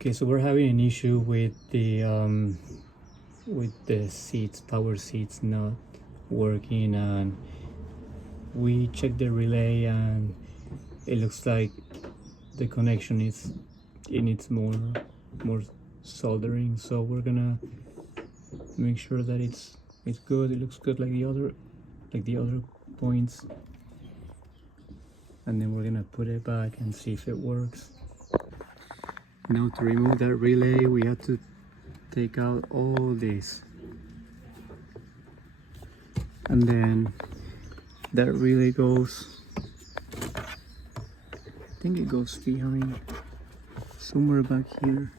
Okay, so we're having an issue with the seats, power seats not working, and we checked the relay and it looks like the connection needs more soldering, so we're gonna make sure that it's good. It looks good like the other points, and then we're gonna put it back and see if it works. Now to remove that relay we have to take out all this, and then that relay goes, I think it goes behind somewhere back here.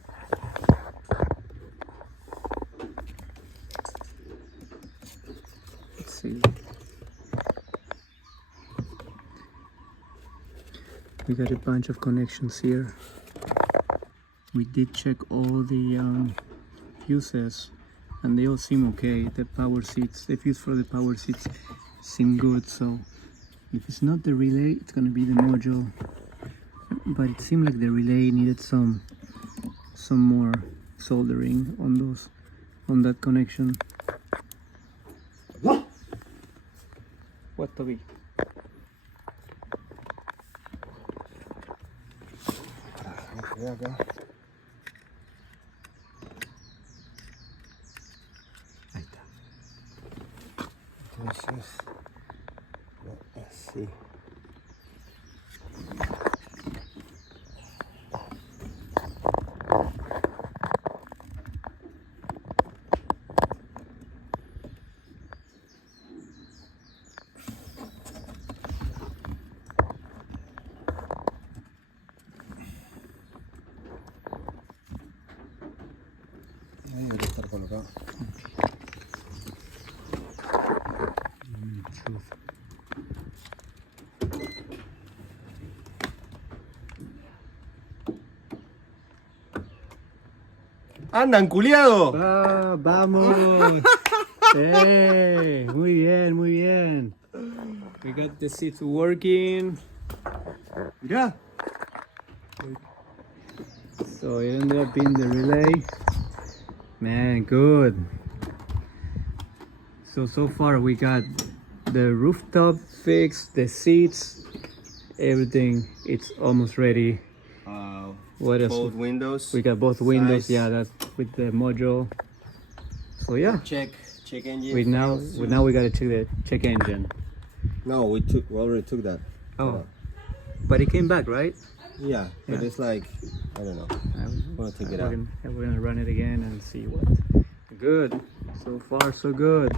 Let's see. We got a bunch of connections here. We did check all the fuses and they all seem okay. The power seats, the fuse for the power seats seem good, so if it's not the relay it's gonna be the module, but it seemed like the relay needed some more soldering on that connection. What, Toby? Entonces, así. Debe estar colocado. ¡Andan, culiado! ¡Ah, vamos! ¡Hey! Muy bien, muy bien. We got the seats working. Mirá. So it ended up being the relay. Man, good. So far we got the rooftop fixed, the seats, everything. It's almost ready. What else? Both windows. We got both windows. Size. Yeah, that's with the module. So yeah. Check engine. We now we gotta check the check engine. No, we already took that. Oh, but it came back, right? Yeah, but Yeah. it's like, I don't know. I'm gonna take it out. We're gonna run it again and see what. Good. So far, so good.